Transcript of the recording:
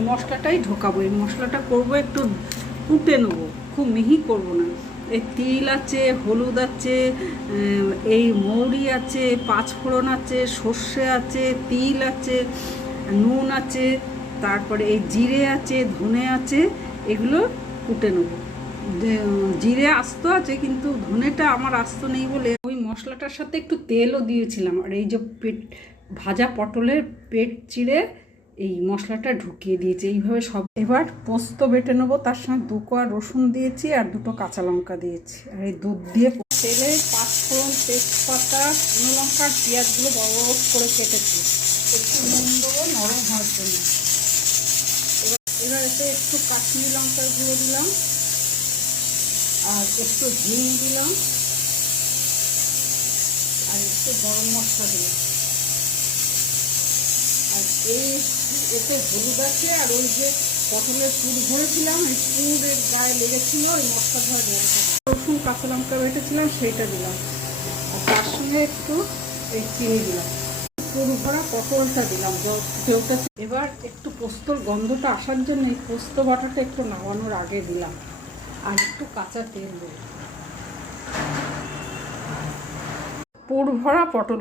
এই মশলাটাই ঢোকাবো। এই মশলাটা করবো একটু কুটে নেবো, খুব মিহি করব না। এই তিল আছে, হলুদ আছে, এই মৌরি আছে, পাঁচফোড়ন আছে, সর্ষে আছে, তিল আছে, নুন আছে, তারপরে এই জিরে আছে, ধনে আছে, এগুলো কুটে নেবো। জিরে আস্ত আছে কিন্তু ধনেটা আমার আস্ত নেই বলে ওই মশলাটার সাথে একটু তেলও দিয়েছিলাম। আর এই যে ভাজা পটলের পেট চিড়ে এই মশলাটা ঢুকিয়ে দিয়েছি এইভাবে সব। এবার পোস্ত বেটে নেবো, তার সঙ্গে 2 কোয়া রসুন দিয়েছি আর 2টো কাঁচা লঙ্কা দিয়েছি। আর এই দুধ দিয়ে তেলে পাঁচফোড়ন, তেজপাতা, শুকনো লঙ্কা আর পেঁয়াজগুলো বড় বড় করে কেটেছি। একটু নুন দেবো নরম হওয়ার জন্য। এবার এতে একটু কাশ্মীরি লঙ্কার গুঁড়ো দিলাম আর একটু হিং দিলাম আর একটু গরম মশলা দিলাম। আর এতে হলুদ আছে আর ওই যে পটলের পুর ভরেছিলাম, ওই পুরের গায়ে লেগেছিল ওই মশলা ধরে দেওয়া। রসুন কাঁচা লঙ্কা বেটেছিলাম সেইটা দিলাম আর তার সঙ্গে একটু এই চিনি দিলাম। পুর ভরা পটলটা দিলাম যেটা। এবার একটু পোস্তর গন্ধটা আসার জন্য এই পোস্ত বাটাটা একটু নামানোর আগে দিলাম আর একটু কাঁচা তেল দিলাম। পুর ভরা পটল।